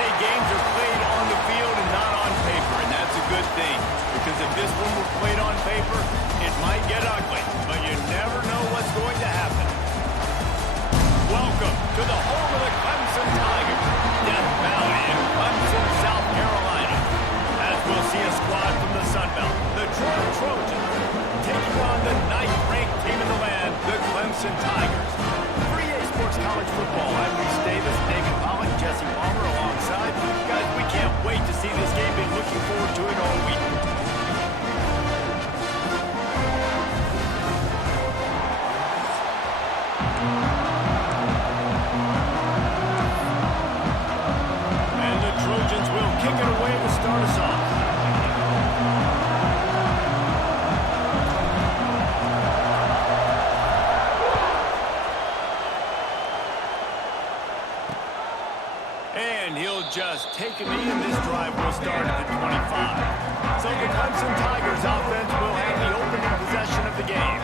say games are played on the field and not on paper, and that's a good thing. Because if this one were played on paper, it might get ugly, but you never know what's going to happen. Welcome to the home of the Clemson Tigers, Death Valley in Clemson, South Carolina. As we'll see a squad from the Sun Belt, the Detroit Trojans, taking on the 9th-ranked team in the land, the Clemson Tigers. 3A Sports College Football. I'm Reese Davis, David Pollock, Jesse Palmer alongside. Guys, we can't wait to see this game. Been looking forward to it all week. And the Trojans will kick it away to start us off. And he'll just take a knee, and this drive will start at the 25. So the Clemson Tigers offense will have the opening possession of the game.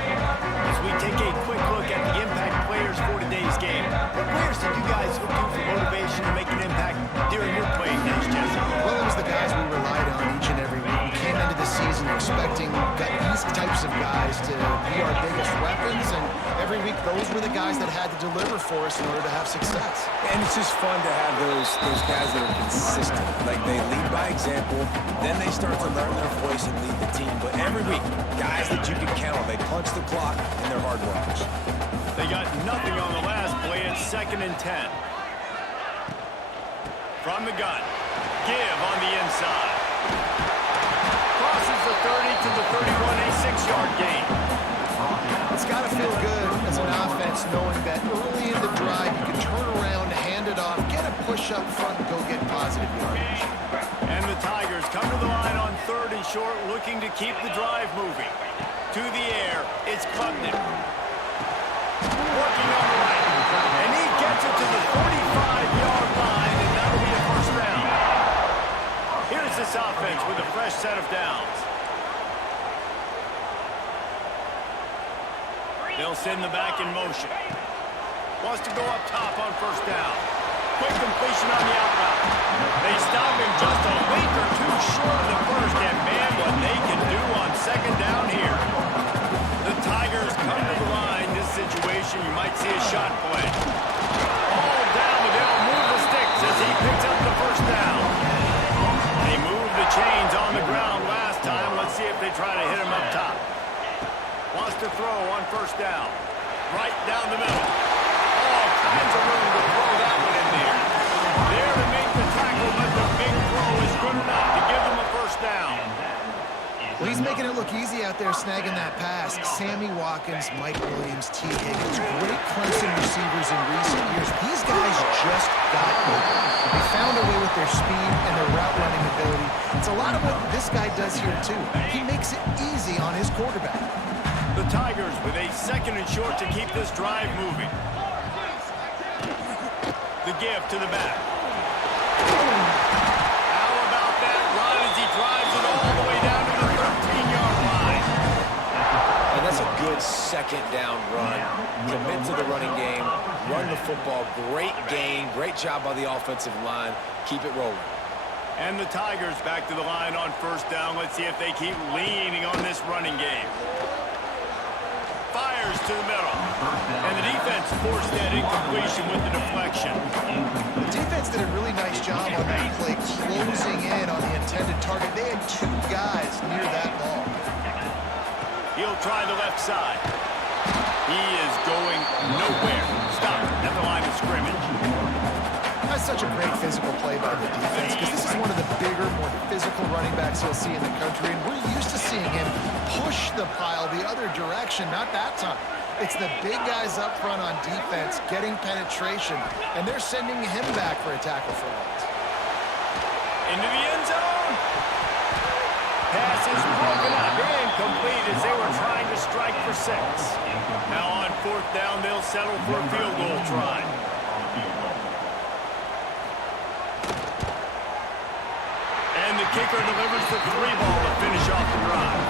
As we take a quick look at the impact players for today's game, what players did you guys look to for motivation to make an impact during your playing days, Jesse? Well, it was the guys we relied on each and every week. We came into the season expecting these types of guys to be our biggest weapons, and every week those were the guys that had to deliver for us in order to have success. And it's just fun to have those guys that are consistent. Like, they lead by example, then they start to learn their voice and lead the team. But every week, guys that you can count on, they punch the clock, and they're hard workers. They got nothing on the last play. It's 2nd and 10. From the gun, give on the inside. Crosses the 30 to the 31, a 6-yard gain. It's got to feel good as an offense knowing that early in the drive you can turn around, hand it off, get a push up front, and go get positive yardage. And the Tigers come to the line on 3rd and short, looking to keep the drive moving. To the air, it's Klubnik. Working on the right, and he gets it to the 45-yard line, and that'll be a first down. Here's this offense with a fresh set of downs. They'll send the back in motion. Wants to go up top on 1st down. Quick completion on the out route. They stop him just a link or two short of the first, and man, what they can do on 2nd down here. The Tigers come to the line. This situation, you might see a shot play. All down, but they'll move the sticks as he picks up the 1st down. They moved the chains on the ground last time. Let's see if they try to hit him up top. Wants to throw on 1st down. Right down the middle. All kinds of room to throw that one in there. There to make the tackle, but the big throw is good enough to give them a 1st down. Well, he's making it look easy out there snagging that pass. Sammy Watkins, Mike Williams, T. Higgins, great Clemson receivers in recent years. These guys just got open. They found a way with their speed and their route running ability. It's a lot of what this guy does here, too. He makes it easy on his quarterback. The Tigers with a 2nd and short to keep this drive moving. The give to the back. How about that run as he drives it all the way down to the 13-yard line? And that's a good 2nd down run. Commit to the running game, run the football. Great gain, great job by the offensive line. Keep it rolling. And the Tigers back to the line on 1st down. Let's see if they keep leaning on this running game. Fires to the middle. And the defense forced that incompletion with the deflection. The defense did a really nice job on that play, closing in on the intended target. They had 2 guys near that ball. He'll try the left side. He is going nowhere. Stop at the line of scrimmage. That's such a great physical play by the defense because this is one of the bigger, more physical running backs you'll see in the country, and we're used to seeing him push the pile the other direction. Not that time. It's the big guys up front on defense getting penetration, and they're sending him back for a tackle for loss. Into the end zone. Pass is broken up. Incomplete as they were trying to strike for 6. Now on 4th down, they'll settle for a field goal try. And the kicker delivers the 3-ball to finish off the drive.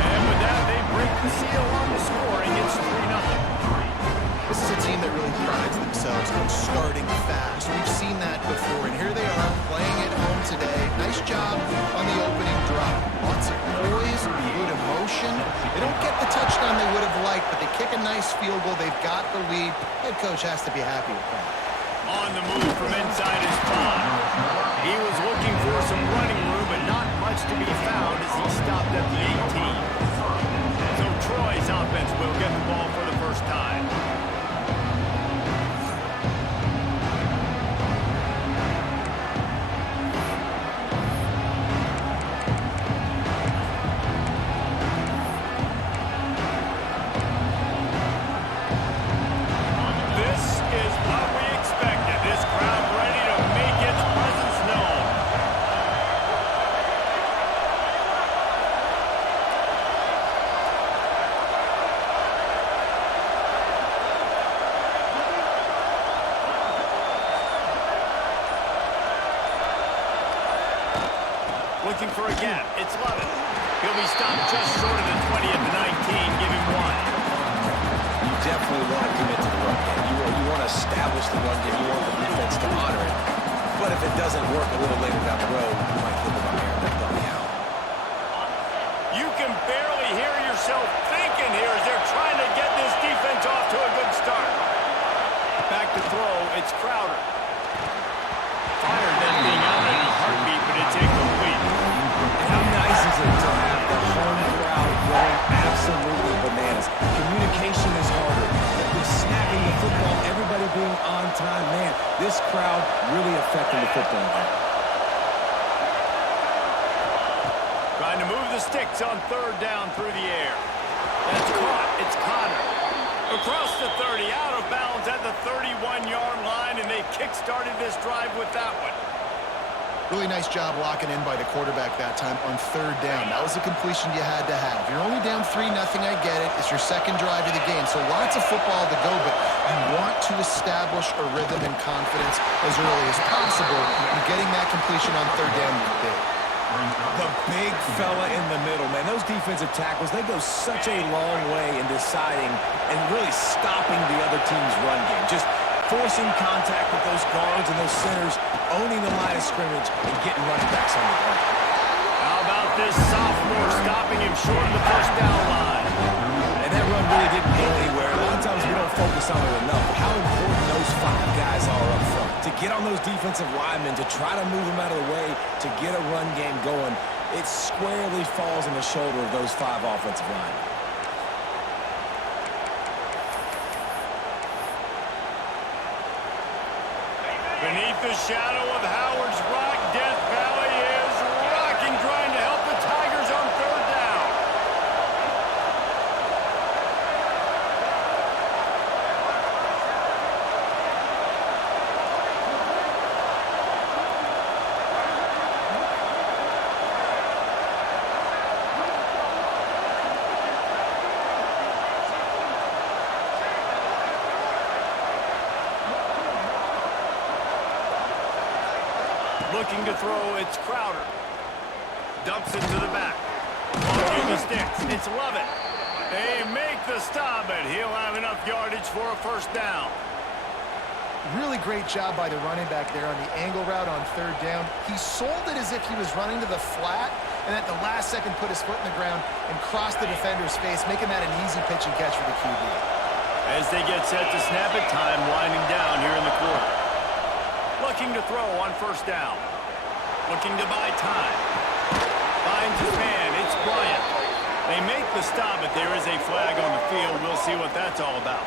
And with that, they break the seal on the scoring. It's 3-0. This is a team that really prides themselves on starting fast. We've seen that before, and here they are nice field goal. They've got the lead. Head coach has to be happy with that. On the move from inside his 5. He was looking for some running room, but not much to be found as he stopped at the 18. So Troy's offense will get the ball for the first time. Looking for a gap. It's Lovett. He'll be stopped just short of the 20 at the 19. Give him 1. You definitely want to commit to the run game. You want to establish the run game. You want the defense to honor it. But if it doesn't work a little later down the road, you might flip it on there and then dummy out. You can barely hear yourself thinking here as they're trying to get this defense off to a good start. Back to throw. It's Crowder. Fired that thing out in a heartbeat, but it's incomplete. How nice is it to have the home crowd going absolutely bananas? Communication is harder. The snapping the football, everybody being on time. Man, this crowd really affecting the football game. Trying to move the sticks on 3rd down through the air. That's caught. It's Connor. Across the 30, out of bounds at the 31-yard line, and they kick-started this drive with that one. Really nice job locking in by the quarterback that time on 3rd down. That was a completion you had to have. You're only down 3-0, I get it. It's your second drive of the game, so lots of football to go, but you want to establish a rhythm and confidence as early as possible, and getting that completion on 3rd down is big. The big fella in the middle, man. Those defensive tackles, they go such a long way in deciding and really stopping the other team's run game. Just forcing contact with those guards and those centers, owning the line of scrimmage, and getting running backs on the ground. How about this sophomore stopping him short of the 1st down line? And that run really didn't go anywhere. A lot of times we don't focus on it enough. How important those 5 guys are up front. To get on those defensive linemen, to try to move them out of the way, to get a run game going, it squarely falls on the shoulder of those 5 offensive linemen. Beneath the shadow of Howard's Rock, Death Valley is rocking, trying to help the Tigers on 3rd down. Looking to throw, it's Crowder. Dumps it to the back. Walking the sticks, it's Lovett. They make the stop, but he'll have enough yardage for a 1st down. Really great job by the running back there on the angle route on 3rd down. He sold it as if he was running to the flat, and at the last second put his foot in the ground and crossed the defender's face, making that an easy pitch and catch for the QB. As they get set to snap it, time winding down here in the quarter. Looking to throw on 1st down. Looking to buy time. Finds his man. It's Bryant. They make the stop, but there is a flag on the field. We'll see what that's all about.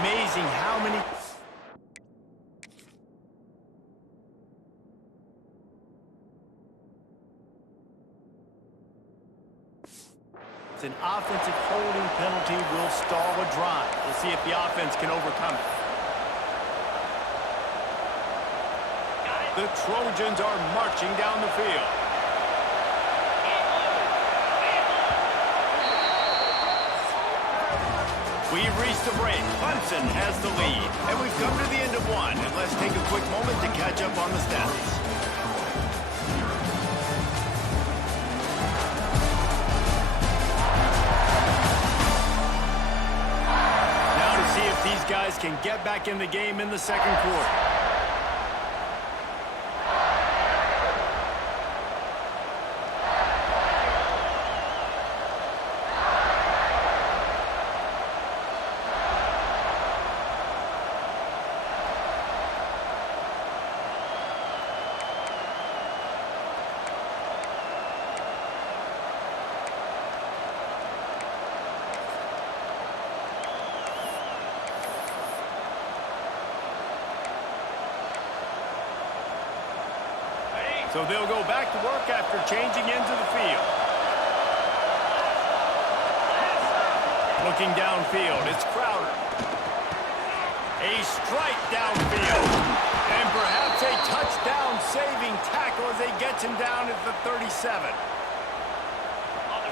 Amazing how many... An offensive holding penalty will stall a drive. We'll see if the offense can overcome it. The Trojans are marching down the field. We've reached the break. Clemson has the lead. And we've come to the end of one. And let's take a quick moment to catch up on the stats. These guys can get back in the game in the 2nd quarter. So they'll go back to work after changing into the field. Looking downfield, it's Crowder. A strike downfield. And perhaps a touchdown-saving tackle as they get him down at the 37.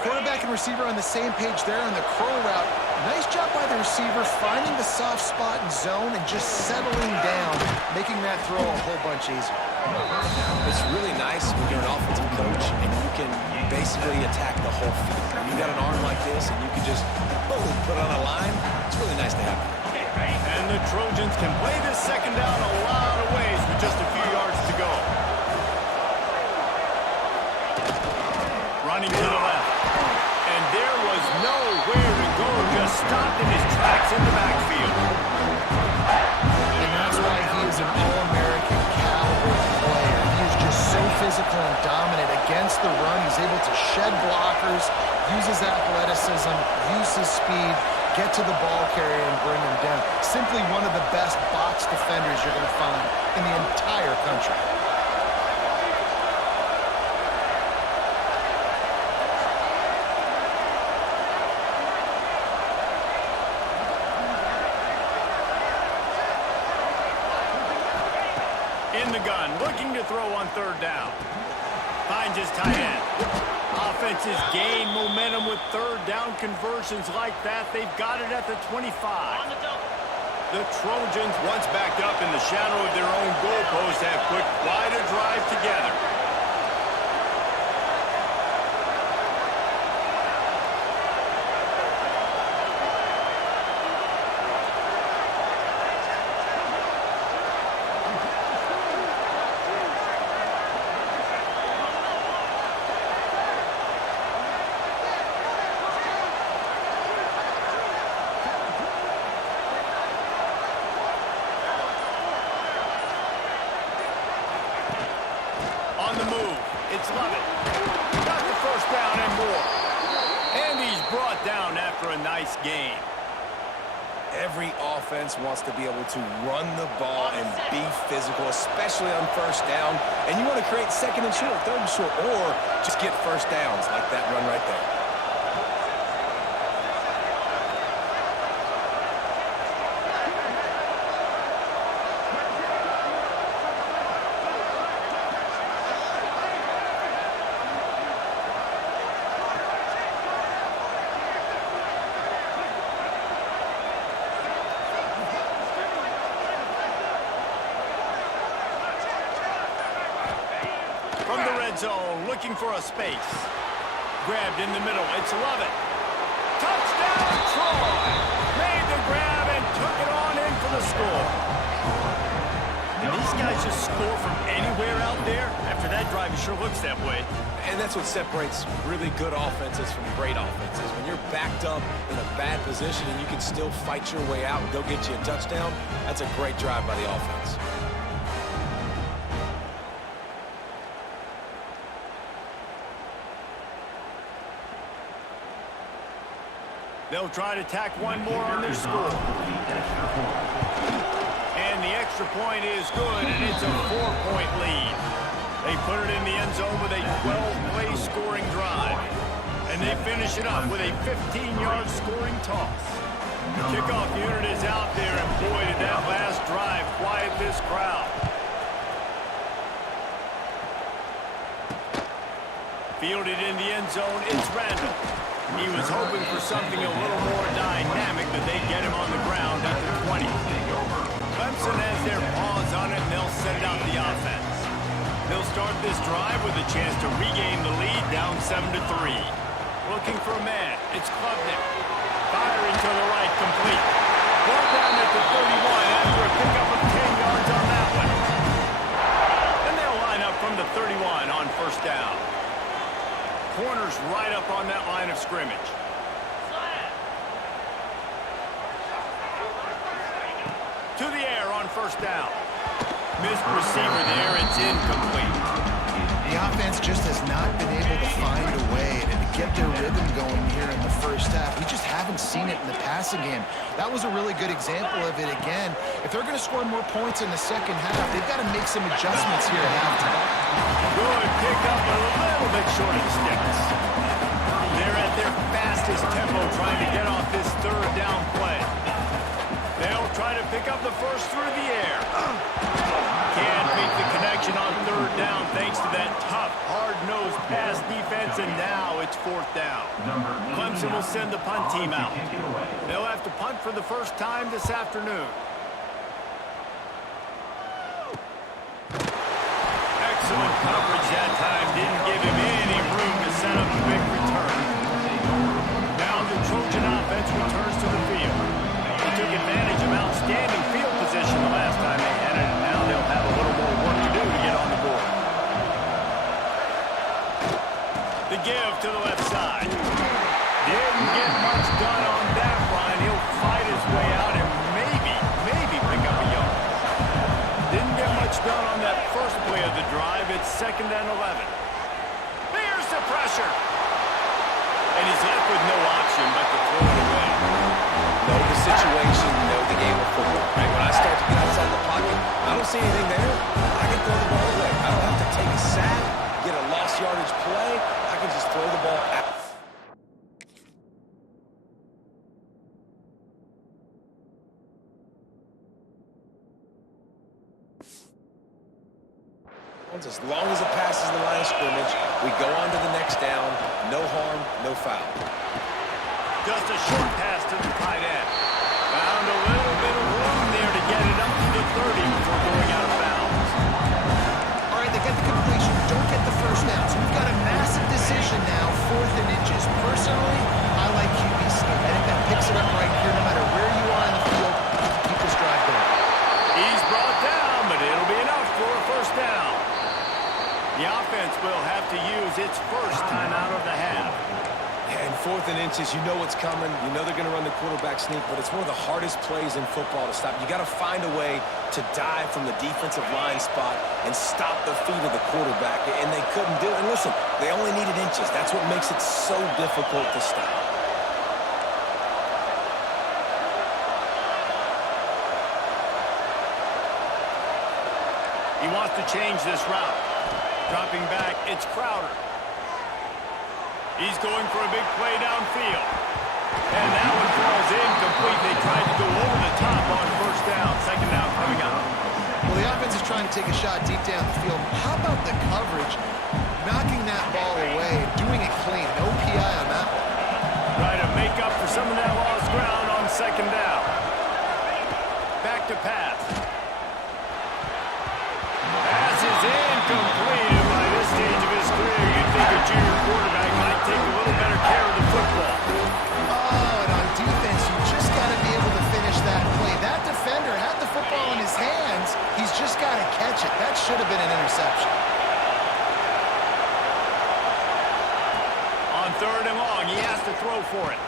Quarterback and receiver on the same page there on the curl route. Nice job by the receiver finding the soft spot in zone and just settling down, making that throw a whole bunch easier. It's really nice when you're an offensive coach and you can basically attack the whole field. When you got an arm like this and you can just, boom, put it on a line, it's really nice to have that. And the Trojans can play this second down a lot of ways with just a few yards to go. Running to the left. And there was nowhere to go, just stopped in his tracks in the backfield. And that's why he is an All-American caliber player. He is just so physical and dominant against the run. He's able to shed blockers, use his athleticism, use his speed, get to the ball carrier and bring him down. Simply one of the best box defenders you're going to find in the entire country. In the gun, looking to throw on third down. Finds his tight end. Offenses gain momentum with third down conversions like that. They've got it at the 25. The Trojans, once backed up in the shadow of their own goalpost, have put quite a drive together. It's Lovett. Got the first down and more. And he's brought down after a nice gain. Every offense wants to be able to run the ball and be physical, especially on first down. And you want to create second and short, third and short, or just get first downs like that run right there. From the red zone, looking for a space. Grabbed in the middle, it's Lovett. Touchdown, Troy! Made the grab and took it on in for the score. And these guys just score from anywhere out there? After that drive, it sure looks that way. And that's what separates really good offenses from great offenses. When you're backed up in a bad position and you can still fight your way out and go get you a touchdown, that's a great drive by the offense. They'll try to tack one more on their score. And the extra point is good, and it's a 4-point lead. They put it in the end zone with a 12-play scoring drive. And they finish it up with a 15-yard scoring toss. The kickoff unit is out there, and boy, did that last drive quiet this crowd. Fielded in the end zone, it's Randall. He was hoping for something a little more dynamic, but they get him on the ground at the 20. Clemson has their paws on it, and they'll set it out the offense. They'll start this drive with a chance to regain the lead, down 7-3. Looking for a man, it's Klubnik. Firing to the right, complete. Ball down at the 31 after a pickup of 10 yards on that one. Then they'll line up from the 31 on first down. Corners right up on that line of scrimmage. To the air on first down. Missed receiver there, it's incomplete. The offense just has not been able to find a way to get their rhythm going here in the first half. We just haven't seen it in the passing game. That was a really good example of it again. If they're going to score more points in the second half, they've got to make some adjustments here at halftime. Good pickup, but a little bit short of the sticks. They're at their fastest tempo trying to get off this third down play. They'll try to pick up the first through the air. Can't make the connection on third down thanks to that tough, hard-nosed pass defense, and now it's fourth down. Clemson will send the punt team out. They'll have to punt for the first time this afternoon. Excellent coverage that time. Didn't give him any room to set up a big return. Now the Trojan offense returns to the field. They took advantage of outstanding field position the last time they had it, and now they'll have a little more work to do to get on the board. The give to the left side. Didn't get much done on that run. He'll fight his way out and maybe pick up a yard. Didn't get much done on that first play of the drive. It's 2nd and 11. Here's the pressure. And he's left with no option but to throw it away. Know the situation, know the game of football. Right? When I start to get outside the pocket, I don't see anything there. I can throw the ball away. I don't have to take a sack, get a lost yardage play. I can just throw the ball out. As long as it passes the line of scrimmage, we go on to the next down. No harm, no foul. Just a short pass to the tight end. Found a little bit of room there to get it up to the 30 before going out of bounds. All right, they get the completion. Don't get the first down. So we've got a massive decision now, 4th and inches. Personally, I like QB sneak. I think that picks it up right here no matter where you are in the field. You can keep this drive going. He's brought down, but it'll be enough for a first down. The offense will have to use its first time out of the half. And 4th and inches, you know what's coming. You know they're going to run the quarterback sneak, but it's one of the hardest plays in football to stop. You got to find a way to dive from the defensive line spot and stop the feet of the quarterback, and they couldn't do it. And listen, they only needed inches. That's what makes it so difficult to stop. He wants to change this route. Dropping back, it's Crowder. He's going for a big play downfield. And that one falls incomplete. They tried to go over the top on first down. 2nd down coming up. Well, the offense is trying to take a shot deep down the field. How about the coverage? Knocking that ball away, doing it clean. No PI on that one. Try to make up for some of that lost ground on 2nd down. Back to pass. Pass is incomplete. And by this stage of his career, you'd think a junior quarterback might take a little better care of the football. Oh, and on defense, you just got to be able to finish that play. That defender had the football in his hands. He's just got to catch it. That should have been an interception. On 3rd and long, he has to throw for it.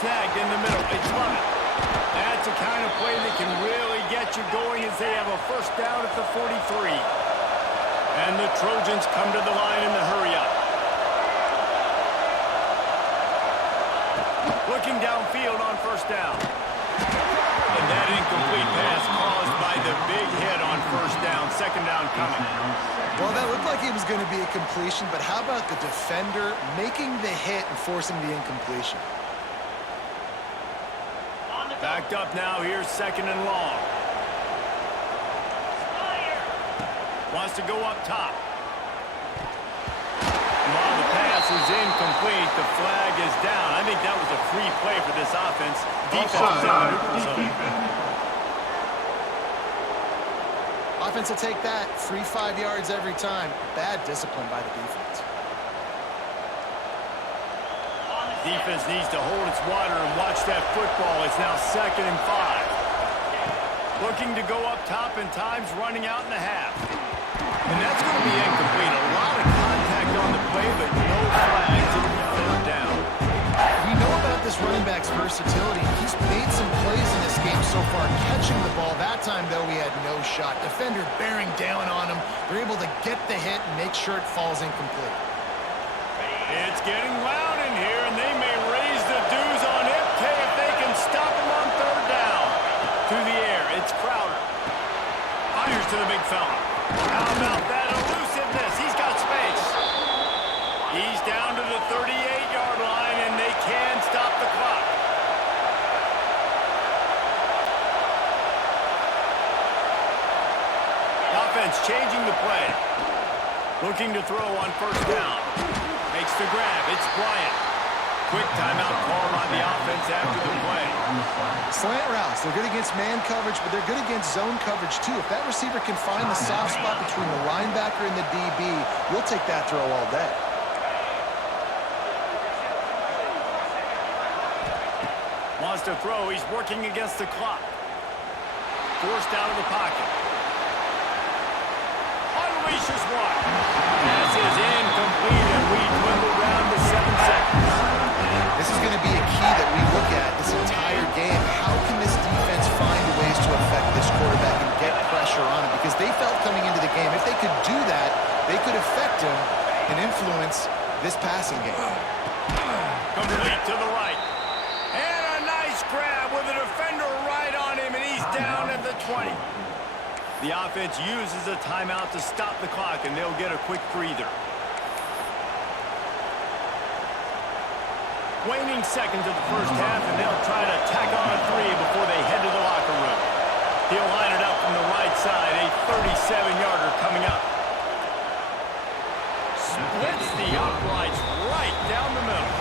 Snagged in the middle. It's Lovett. That's the kind of play that can really get you going as they have a first down at the 43. And the Trojans come to the line in the hurry up. Looking downfield on first down. And that incomplete pass caused by the big hit on first down. 2nd down coming. Well, that looked like it was going to be a completion, but how about the defender making the hit and forcing the incompletion? Backed up now. Here's 2nd and long. Wants to go up top. While the pass is incomplete, the flag is down. I think that was a free play for this offense. Defense is in the neutral zone. Offense will take that. Free 5 yards every time. Bad discipline by the defense. Defense needs to hold its water and watch that football. It's now 2nd and 5. Looking to go up top and time's running out in the half. And that's going to be incomplete. A lot of contact on the play, but no flags. It'll be 3rd down. We know about this running back's versatility. He's made some plays in this game so far, catching the ball. That time, though, he had no shot. Defender bearing down on him. They're able to get the hit and make sure it falls incomplete. It's getting loud in here, and they may raise the to the big fella. How about that elusiveness? He's got space. He's down to the 38-yard line, and they can stop the clock. Offense changing the play. Looking to throw on first down. Makes the grab. It's Bryant. Quick timeout call by the offense after the play. Slant routes, they're good against man coverage, but they're good against zone coverage too. If that receiver can find the soft spot between the linebacker and the DB, we'll take that throw all day. Wants to throw. He's working against the clock. Forced out of the pocket. Unleashes one. Pass is incomplete, and we dwindle down to 7 seconds. This is going to be a key that we look at this entire game. How can this defense find ways to affect this quarterback and get pressure on him? Because they felt coming into the game, if they could do that, they could affect him and influence this passing game. Complete to the right. And a nice grab with a defender right on him, and he's down at the 20. The offense uses a timeout to stop the clock, and they'll get a quick breather. Waning seconds of the first half, and they'll try to tack on a 3 before they head to the locker room. He'll line it up from the right side, a 37-yarder coming up. Splits the uprights right down the middle.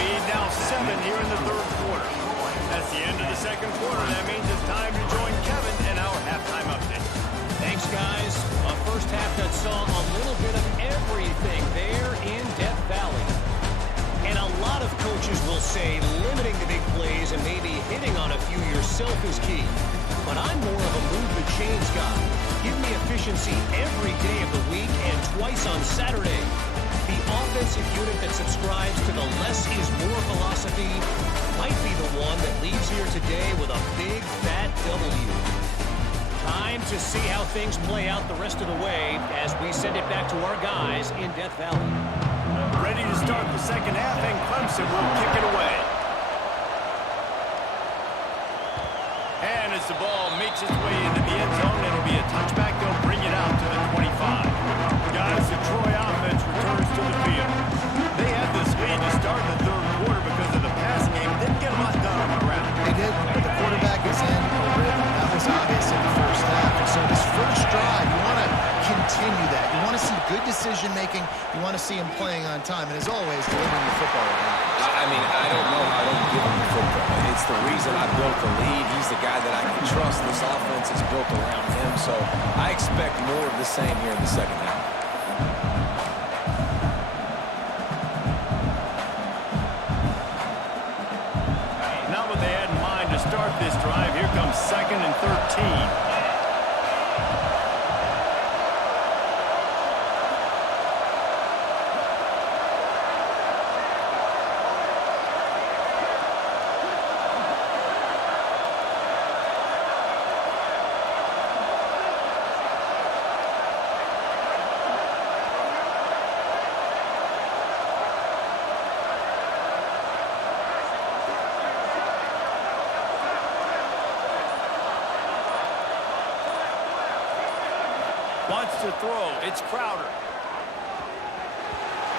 Lead now 7 here in the third quarter. That's the end of the second quarter. That means it's time to join Kevin in our halftime update. Thanks, guys. A first half that saw a little bit of everything there in Death Valley. And a lot of coaches will say limiting the big plays and maybe hitting on a few yourself is key. But I'm more of a move the chains guy. Give me efficiency every day of the week and twice on Saturday. The offensive unit that subscribes to the less is more philosophy might be the one that leaves here today with a big fat W. Time to see how things play out the rest of the way as we send it back to our guys in Death Valley. Ready to start the second half, and Clemson will kick it away. And as the ball makes its way into the end zone, it'll be a touchback. They'll bring it out to the 25. Guys, the Troy offense returns to the field. They had this lead to start the third quarter because of the passing game. Didn't get a lot done on the ground. They did, but the quarterback is in a rhythm. That was obvious in the first half. And so this first drive, you want to continue that. You want to see good decision-making. You want to see him playing on time. And as always, delivering the football. I mean, I don't know how I don't give him the football. It's the reason I built the lead. He's the guy that I can trust. This offense is built around him. So I expect more of the same here in the second half. Not what they had in mind to start this drive. Here comes 2nd and 13. Wants to throw. It's Crowder.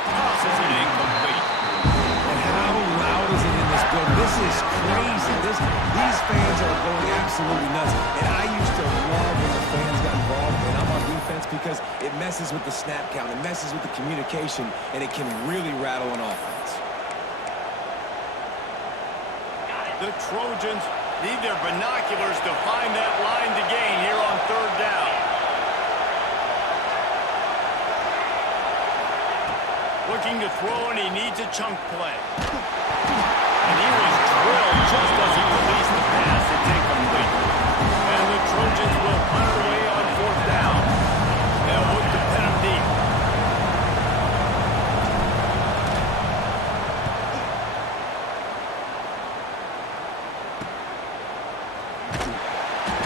Tosses it incomplete. And how loud is it in this building? This is crazy. These fans are going absolutely nuts. And I used to love when the fans got involved when I'm on defense because it messes with the snap count. It messes with the communication, and it can really rattle an offense. The Trojans need their binoculars to find that line to gain here on third down. Looking to throw, and he needs a chunk play. And he was drilled just as he released the pass. It's incomplete. And the Trojans will punt it away on fourth down. They'll look to pin him deep.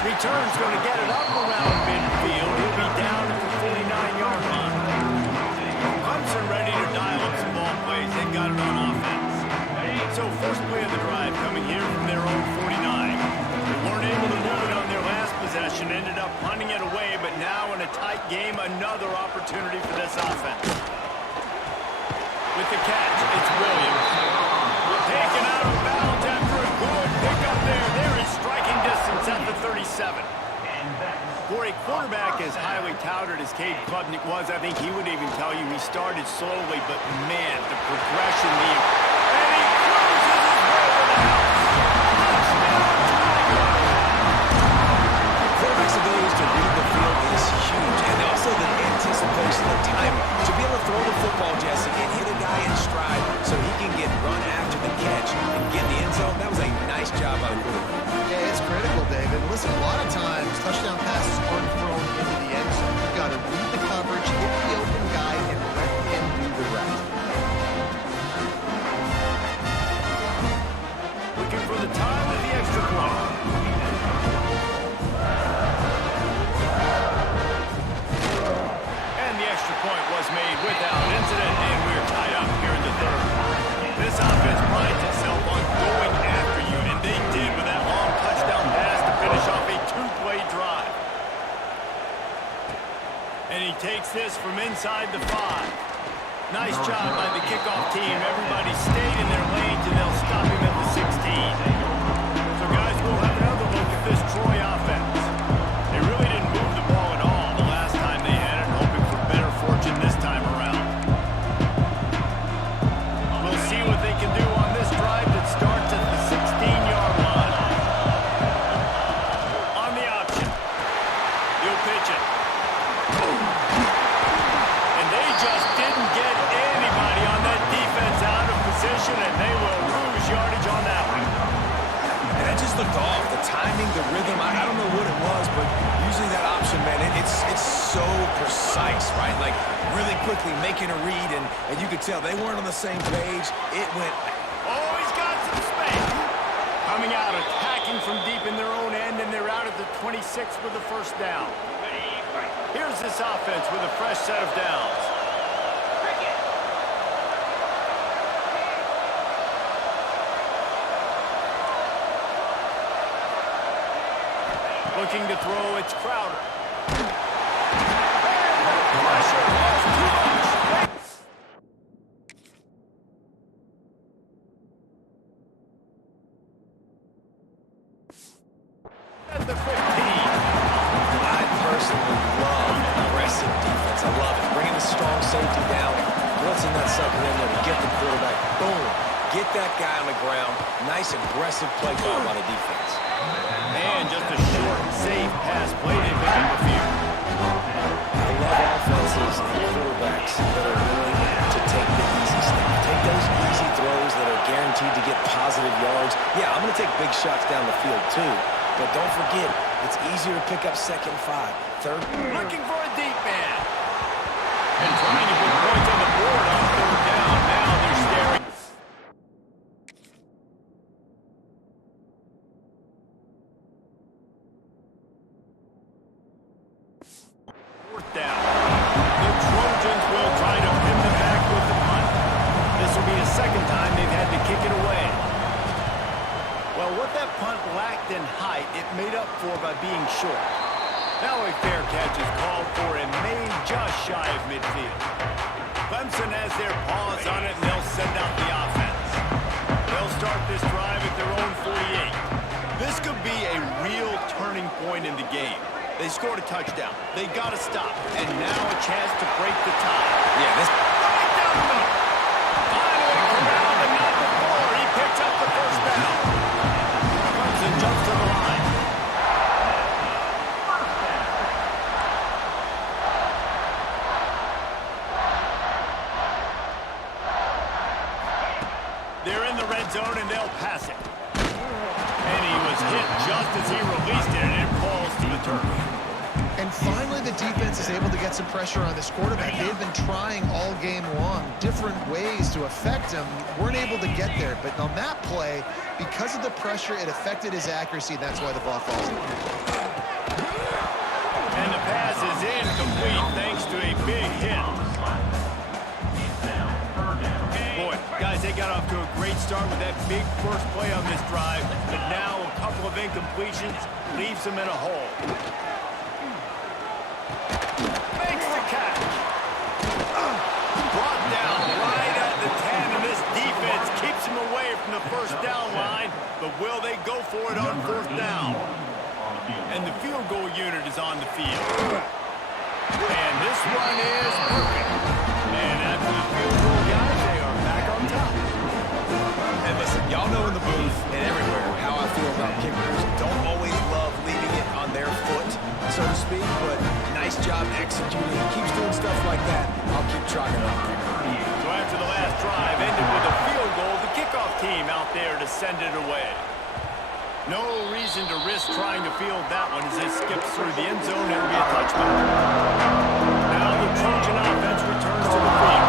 Return's going to get it up around midfield. He'll be down at the 49-yard line. Clemson ready to dial up some ball plays. They got it on offense. So first play of the drive coming here from their own 49. They weren't able to move it on their last possession. Ended up punting it away, but now in a tight game, another opportunity for this offense. With the catch, it's Williams. Taken out of bounds after a good pickup there. There is striking distance at the 37. For a quarterback as highly touted as Cade Klubnik was, I think he would even tell you he started slowly, but man, the progression, and he cruises his way to the house. Quarterback's ability to read the field is huge, and also the anticipation, the timing. To be able to throw the football, Jesse, and hit a guy in stride so he can get run after the catch and get in the end zone, that was a nice job by the quarterback. Yeah, it's critical, David. Listen, a lot of times, touchdown passes aren't thrown into the end zone. You've got to read the coverage, hit the open guy, and let him do the rest. Looking for the time of the extra point. And the extra point was made without incident, and we're tied up here in the third. This offense prides itself on going after you, and they did with that long touchdown pass to finish off a two-play drive. And he takes this from inside the 5. Nice job by the kickoff team. Everybody stayed in their lanes, and they'll stop him at the 16. So, guys, we'll have another look at this Troy offense. They really didn't move the ball at all the last time they had it, hoping for better fortune this time around. We'll see what they can do on this drive that starts at the 16-yard line. On the option, he'll pitch it. And they just didn't get anybody on that defense out of position, and they will lose yardage on that one. And that just looked off. The timing, the rhythm, I don't know what it was, but usually that option, man, it's so precise, right? Like, really quickly making a read, and you could tell they weren't on the same page. It went... Oh, he's got some space. Coming out, attacking from deep in their own end, and they're out at the 26 for the first down. Here's this offense with a fresh set of downs. Looking to throw, it's Crowder. Pressure was too much. At the 15. I personally love aggressive defense. I love it. Bringing the strong safety down, blitzing that sucker in there to get the quarterback. Boom. Get that guy on the ground. Nice aggressive play call by the defense. And just a short, safe pass play to pick up a few. I love offenses and quarterbacks that are willing to take the easy stuff. Take those easy throws that are guaranteed to get positive yards. Yeah, I'm going to take big shots down the field too. But don't forget, it's easier to pick up second 5, third. Looking for a deep man. And trying to put points on the board on third down. Now they're staring. Fourth down. The Trojans will try to pin them back with the punt. This will be the second time they've had to kick it away. Well, what that punt lacked in height, it made up for by being short. Now a fair catch is called for and made just shy of midfield. Clemson has their paws on it, and they'll send out the offense. They'll start this drive at their own 48. This could be a real turning point in the game. They scored a touchdown. They got to stop. And now a chance to break the tie. Yeah, this... Right down the middle. Finally corralled, and not before he picks up the first down. Clemson jumps to the line. They're in the red zone, and they'll pass it. And he was hit just as he released it, and it falls to the turf. And finally, the defense is able to get some pressure on this quarterback. They've been trying all game long, different ways to affect him. Weren't able to get there, but on that play, because of the pressure, it affected his accuracy, and that's why the ball falls. And the pass is incomplete thanks to a big hit. Boy, guys, they got off to a great start with that big first play on this drive, but now a couple of incompletions leaves them in a hole. away from the first down line, but will they go for it on fourth down? And the field goal unit is on the field. And this one is perfect. And after the field goal, guys, they are back on top. And listen, y'all know in the booth and everywhere how I feel about kickers. Don't always love leaving it on their foot, so to speak, but nice job executing. He keeps doing stuff like that. I'll keep trotting out there. So after the last drive ended with a field goal, the kickoff team out there to send it away. No reason to risk trying to field that one as it skips through the end zone. It'll be a touchback. Now the Trojan offense returns to the field.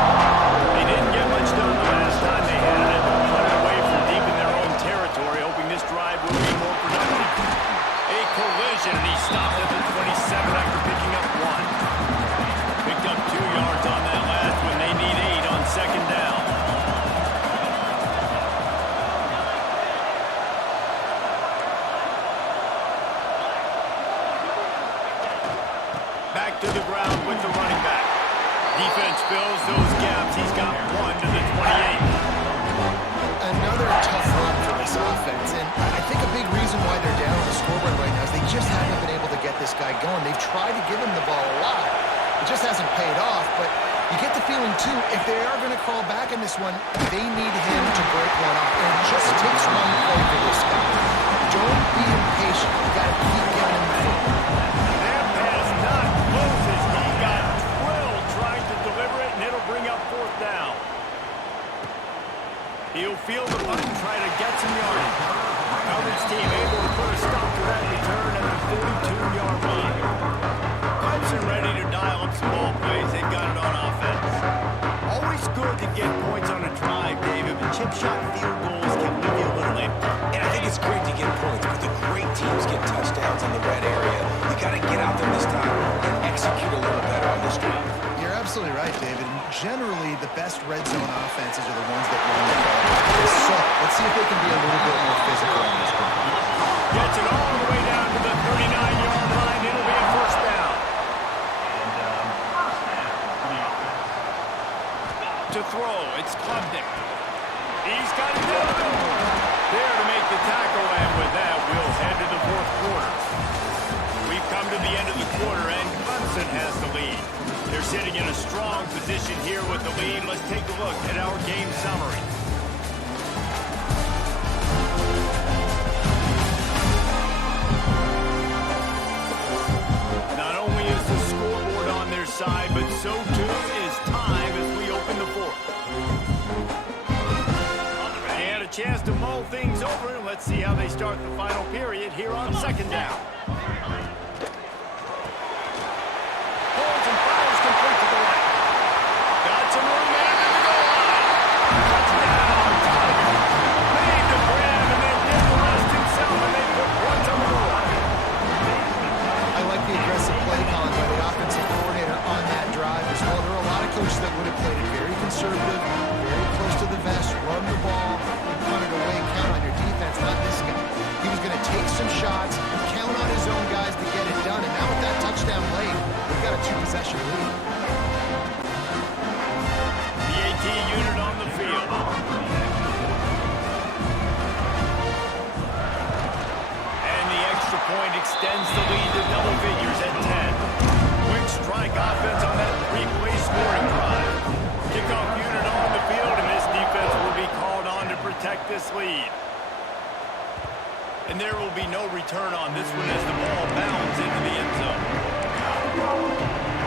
They didn't get much done the last time they had it. Put it away from deep in their own territory, hoping this drive will be more productive. A collision, and he stopped at the 27 after picking up 1. Picked up 2 yards on that last one. They need 8 on second down. Back to the ground with the running back. Defense fills those gaps. He's got 1 to the 28. Another tough run for this offense, and I think a big reason why they're down on the scoreboard right now is they just haven't been able to get this guy going. They've tried to give him the ball a lot. It just hasn't paid off, but you get the feeling, too, if they are going to crawl back in this one, they need him to break one off, and it just takes one play for this guy. Don't be impatient. You got to keep giving him the football. That pass not close as he got drilled trying to deliver it, and it'll bring up fourth down. He'll field the punt and try to get some yardage. Coverage team able to put a stop to that return at the 42-yard line. Clemson ready to dial up some ball plays. They've got it on offense. Always good to get points on a drive, David, but chip shot field goals can leave you a little empty. And I think it's great to get points, but the great teams get touchdowns in the red area. You got to get out there this time and execute a little better on this drive. You're absolutely right, David. Generally, the best red zone offenses are the ones that run the ball. So, let's see if they can be a little bit more physical in this one. Gets it all the way down to the 39-yard line. It'll be a first down. To throw, it's Klubnik. He's got it down. There to make the tackle, and with that, we'll head to the fourth quarter. We've come to the end of the quarter, and Clemson has the lead. They're sitting in a strong position here with the lead. Let's take a look at our game summary. Not only is the scoreboard on their side, but so too is time as we open the fourth. They had a chance to mull things over, and let's see how they start the final period here on second down. Holds and fires complete to the right. Got some room after the goal line. Touchdown, Tiger. Made the grab and then did the rest himself, and they put points on the board. I like the aggressive play calling by the offensive coordinator on that drive as well. There are a lot of coaches that would have played it very conservative, very close to the vest, run the ball, and punt it away, count on your defense, not this guy. He was going to take some shots, count on his own guys to get it done, and now with that touchdown late, we've got a 2-possession lead. The AT unit on the field. And the extra point extends the lead to double figures at 10. Quick strike offense on that 3-play scoring drive. Kickoff unit on the field, and this defense will be called on to protect this lead. And there will be no return on this one as the ball bounds into the end zone.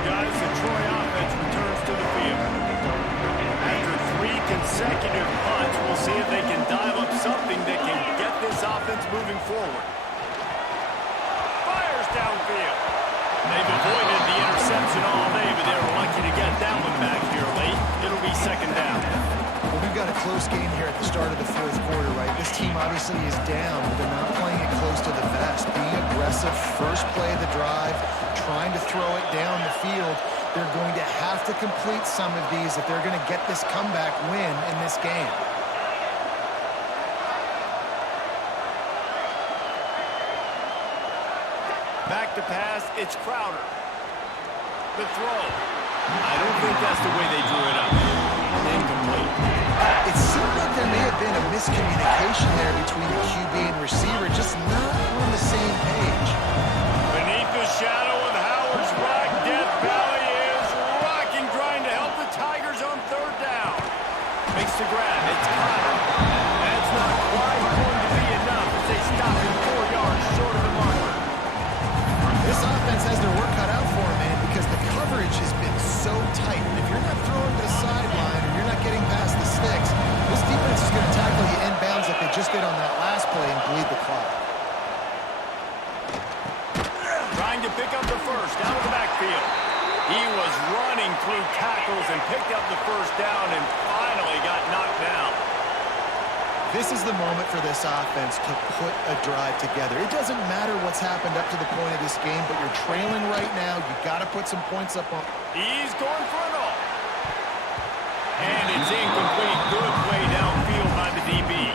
Guys, the Troy offense returns to the field. After 3 consecutive punts, we'll see if they can dial up something that can get this offense moving forward. Fires downfield. They've avoided the interception all day, but they were lucky to get that one back here late. It'll be second down. Well, we've got a close game here at the start of the fourth quarter, right? This team obviously is down, but they're not playing it close to the vest. Being aggressive, first play of the drive, trying to throw it down the field. They're going to have to complete some of these if they're going to get this comeback win in this game. Back to pass, it's Crowder. The throw. I don't think that's the way they drew it up. Incomplete. It seemed like there may have been a miscommunication there between the QB and receiver, just not on the same page. Beneath the shadow of Howard's Rock, Death Valley is rocking, trying to help the Tigers on third down. Makes the grab. It's Connor. That's not quite going to be enough as they stop him 4 yards short of the marker. This offense has their work cut out for them, man, because the coverage has been so tight. And if you're not throwing to the sideline or you're not getting past the sticks, this defense is going to tackle you inbounds like they just did on that last play and bleed the clock. Trying to pick up the first out of the backfield. He was running through tackles and picked up the first down and finally got knocked down. This is the moment for this offense to put a drive together. It doesn't matter what's happened up to the point of this game, but you're trailing right now. You got to put some points up on. He's going for it all. And it's incomplete. Good play downfield by the DB.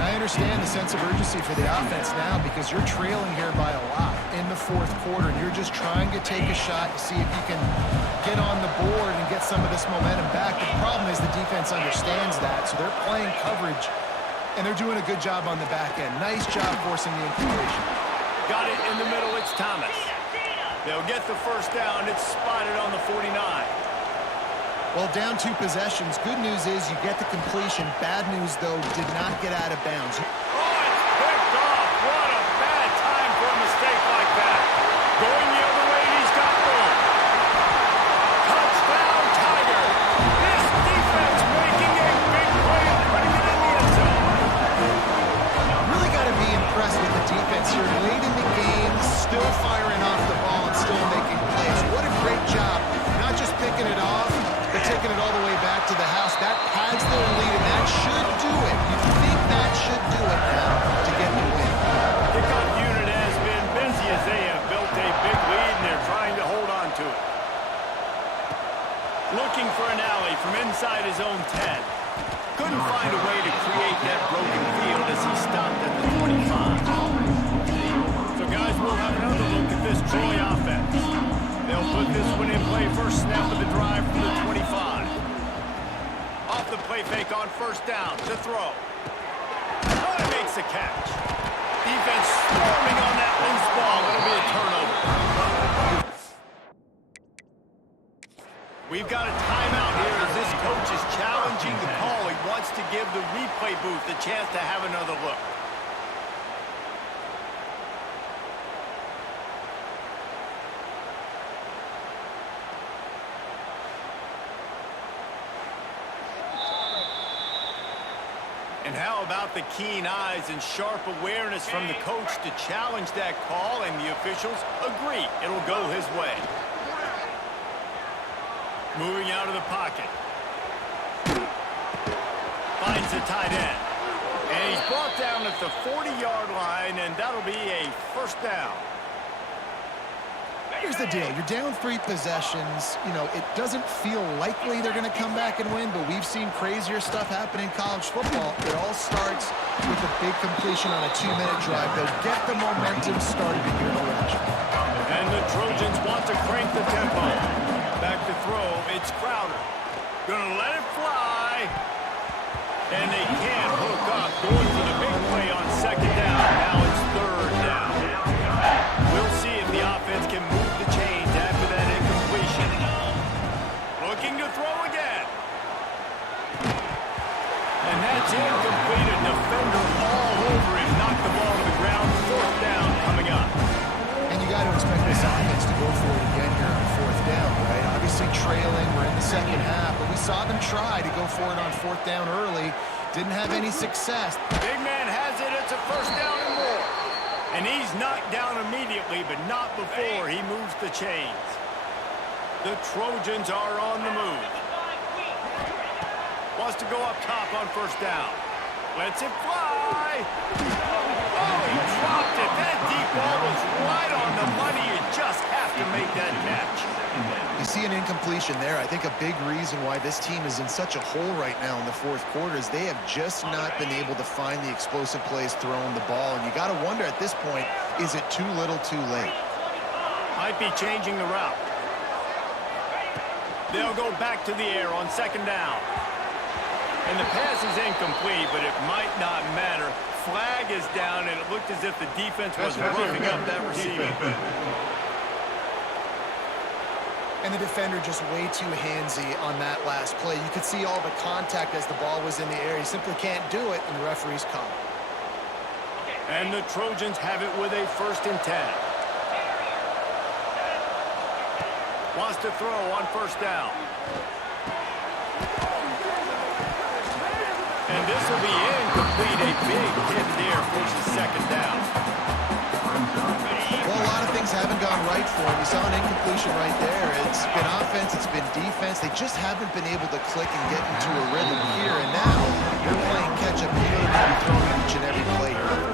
I understand the sense of urgency for the offense now because you're trailing here by a lot in the fourth quarter, and you're just trying to take a shot to see if you can get on the board and get some of this momentum back. But the problem is the defense understands that, so they're playing coverage, and they're doing a good job on the back end. Nice job forcing the incompletion. Got it in the middle. It's Thomas. They'll get the first down. It's spotted on the 49. Well, down 2 possessions. Good news is you get the completion. Bad news, though, did not get out of bounds. Oh, it's picked off. What a bad time for a mistake like that. Going the other way, he's got room. Touchdown, Tiger. This defense making a big play and putting it in the end zone. Really got to be impressed with the defense here. Late in the game, still firing off the ball and still making plays. What a great job. Not just picking it off, but taking it all the way back to the house. That pads their lead, and that should do it. You think that should do it now to get the win. Kickoff unit has been busy as they have built a big lead, and they're trying to hold on to it. Looking for an alley from inside his own 10. Couldn't find a way to create that broken field as he stopped at the 25. So, guys, we'll have another look at this Troy offense. They'll put this one in play first snap of the drive from the 25. Off the play fake on first down. The throw. Oh, it makes the catch. Defense swarming on that loose ball. It'll be a turnover. We've got a timeout here as this coach is challenging the call. He wants to give the replay booth a chance to have another look. And how about the keen eyes and sharp awareness from the coach to challenge that call, and the officials agree it'll go his way. Moving out of the pocket. Finds the tight end. And he's brought down at the 40-yard line, and that'll be a first down. Here's the deal. You're down 3 possessions. You know, it doesn't feel likely they're going to come back and win, but we've seen crazier stuff happen in college football. It all starts with a big completion on a 2-minute drive. They'll get the momentum started in your direction. And the Trojans want to crank the tempo. Back to throw. It's Crowder. Gonna let it fly. And they can't hook up. Going for the big play on second down. Now it's third down. We'll see if the offense can move the chains after that incompletion. Looking to throw again. And that's incomplete. A defender all over him. Knocked the ball to the ground. Fourth down coming up. And you got to expect this offense to go for it again here on fourth down, right? Obviously trailing. We're in the second half, but we saw them try to go for it on fourth down early. Didn't have any success. Big man has it. It's a first down and more. And he's knocked down immediately, but not before he moves the chains. The Trojans are on the move. Wants to go up top on first down. Lets it fly. Oh, he dropped it. That deep ball was right on the money. You just have to make that catch. You see an incompletion there. I think a big reason why this team is in such a hole right now in the fourth quarter is they have just not been able to find the explosive plays throwing the ball. And you got to wonder at this point, is it too little too late? Might be changing the route. They'll go back to the air on second down. And the pass is incomplete, but it might not matter. Flag is down, and it looked as if the defense was roughing up that receiver. And the defender just way too handsy on that last play. You could see all the contact as the ball was in the air. He simply can't do it, and the referee's caught. And the Trojans have it with a 1st and 10. Wants to throw on 1st down. And this will be incomplete. A big hit there, forces 2nd down. Well, a lot of things haven't gone right for him. You saw an incompletion right there. It's been offense, it's been defense. They just haven't been able to click and get into a rhythm here. And now they're playing catch-up. You know they're going to be throwing each and every play here.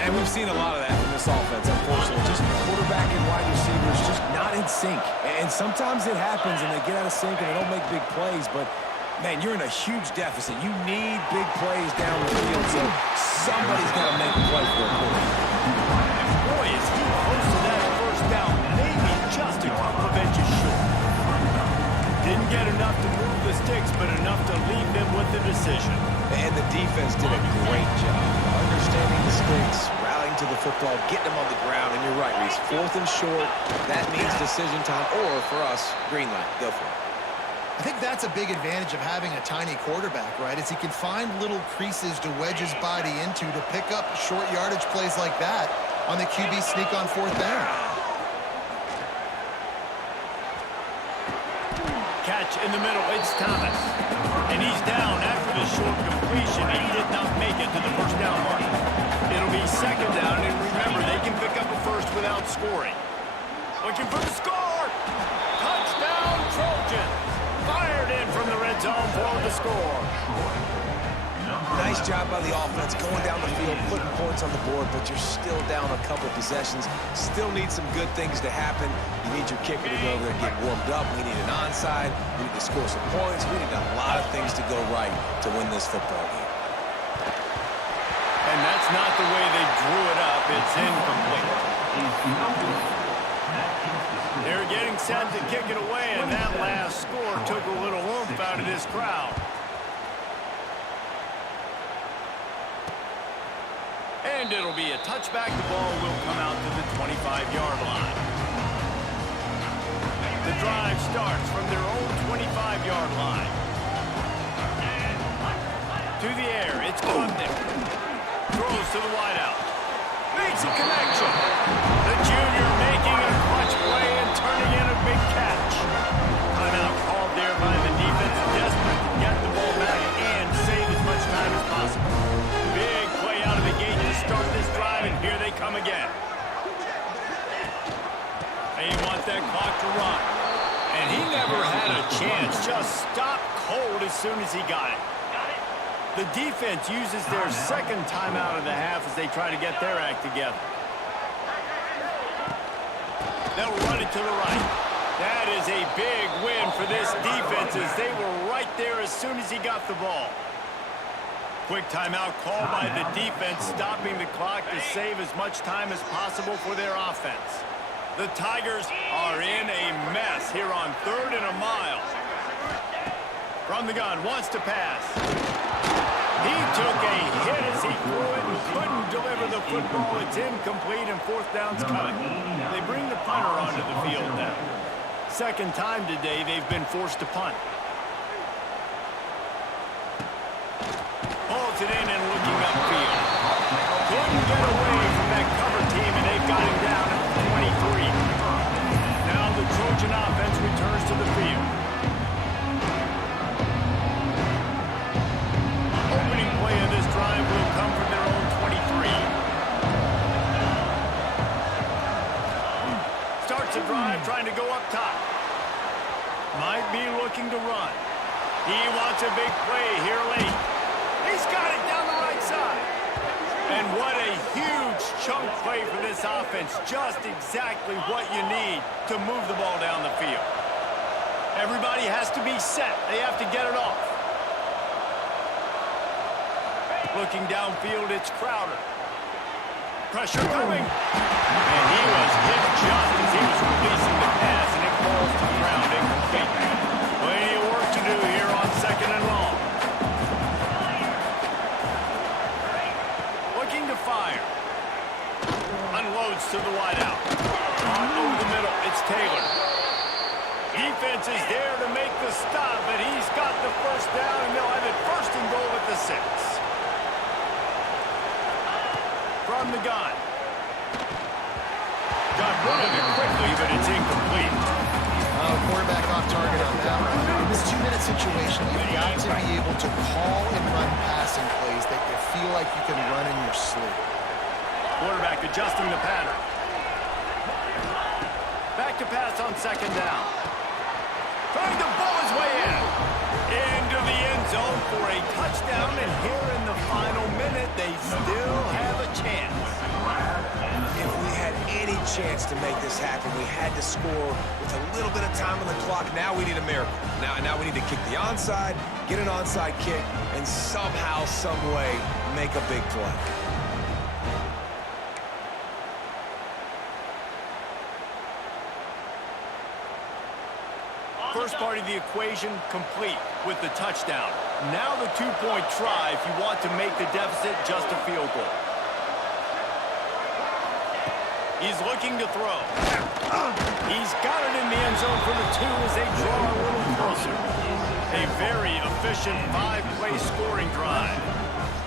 And we've seen a lot of that from this offense, unfortunately. Just quarterback and wide receivers just not in sync. And sometimes it happens and they get out of sync and they don't make big plays. But, man, you're in a huge deficit. You need big plays down the field. So somebody's got to make a play for a quarterback. Boy, is he close to that 1st down. Maybe just a couple of inches short. Didn't get enough to move the sticks, but enough to leave them with the decision. And the defense did a great job understanding the sticks, rallying to the football, getting them on the ground. And you're right, Reese, 4th and short. That means decision time, or for us, green light. Go for it. I think that's a big advantage of having a tiny quarterback, right? Is he can find little creases to wedge his body into to pick up short yardage plays like that on the QB sneak on 4th down. Catch in the middle, it's Thomas. And he's down after the short completion. He did not make it to the 1st down mark. It'll be 2nd down, and remember, they can pick up a 1st without scoring. Looking for the score! Touchdown, Trojans! Fired in from the red zone for the score. Nice job by the offense going down the field, putting points on the board, but you're still down a couple possessions. Still need some good things to happen. You need your kicker to go over there and get warmed up. We need an onside. We need to score some points. We need a lot of things to go right to win this football game. And that's not the way they drew it up. It's incomplete. They're getting set to kick it away, and that last score took a little oomph out of this crowd. And it'll be a touchback. The ball will come out to the 25-yard line. The drive starts from their own 25-yard line. To the air, it's Clemson. Throws to the wideout. Makes a connection. The junior making a clutch play and turning in a big catch. Timeout called there by the defense, desperate to get the ball back and save as much time as possible. Big play out of the gate to start this drive, and here they come again. They want that clock to run. And he never had a chance. Just stopped cold as soon as he got it. The defense uses their 2nd timeout of the half as they try to get their act together. They'll run it to the right. That is a big win for this defense as they were right there as soon as he got the ball. Quick timeout called by the defense, stopping the clock to save as much time as possible for their offense. The Tigers are in a mess here on 3rd and a mile. From the gun, wants to pass. He took a hit as he threw it and couldn't deliver the football. It's incomplete and 4th down's coming. They bring the punter onto the field now. 2nd time today they've been forced to punt. Holds it in and looking upfield. Couldn't get away from that cover team, and they've got him down at 23. Now the Trojan offense returns to the field. Opening play of this drive will come from their own 23. Starts the drive trying to go up top. Might be looking to run. He wants a big play here late. He's got it down the right side. And what a huge chunk play for this offense. Just exactly what you need to move the ball down the field. Everybody has to be set. They have to get it off. Looking downfield, it's Crowder. Pressure coming. And he was hit just as he was releasing the pass, and it falls to the ground incomplete. Plenty of work to do here on 2nd and long. to the wideout. Over the middle, it's Taylor. Defense is there to make the stop, but he's got the first down, and they'll have it first and goal at the 6. From the gun. Got rid of it quickly, but it's incomplete. Quarterback off target on that one. In this 2-minute situation, you've got to be able to call and run passing plays that you feel like you can run in your sleep. Quarterback adjusting the pattern. Back to pass on 2nd down. Trying to ball his way in. Into the end zone for a touchdown, and here in the final minute, they still have a chance. If we had any chance to make this happen, we had to score with a little bit of time on the clock. Now we need a miracle. Now we need to kick the onside, get an onside kick, and somehow, some way, make a big play. First part of the equation complete with the touchdown. Now the 2-point try if you want to make the deficit just a field goal. He's looking to throw. He's got it in the end zone for the 2 as they draw a little closer. A very efficient 5-play scoring drive.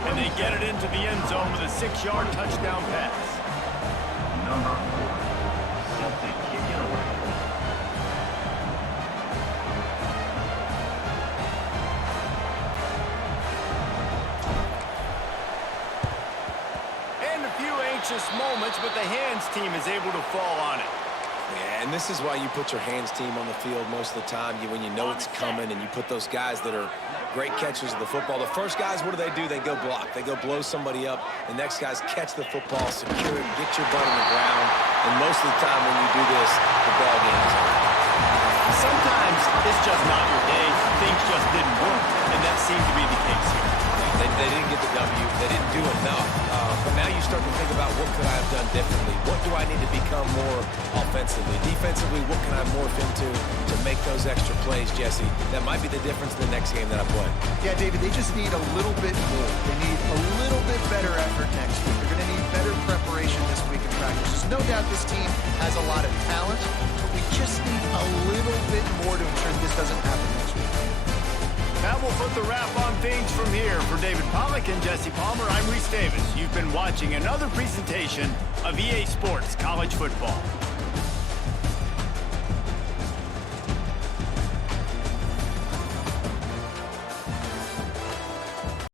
And they get it into the end zone with a 6-yard touchdown pass. Moments, but the hands team is able to fall on it. Yeah, and this is why you put your hands team on the field most of the time. When you know it's coming, and you put those guys that are great catchers of the football. The first guys, what do? They go block. They go blow somebody up. The next guys catch the football, secure it, get your butt on the ground. And most of the time when you do this, the ball game is over. Sometimes it's just not your day. Things just didn't work, and that seemed to be the case here. They didn't get the W. They didn't do enough. But now you start to think about, what could I have done differently? What do I need to become more offensively? Defensively, what can I morph into to make those extra plays, Jesse? That might be the difference in the next game that I play. Yeah, David, they just need a little bit more. They need a little bit better effort next week. They're going to need better preparation this week in practice. There's no doubt this team has a lot of talent, but we just need a little bit more to ensure this doesn't happen next week. Now we'll put the wrap on things from here. For David Pollack and Jesse Palmer, I'm Reese Davis. You've been watching another presentation of EA Sports College Football.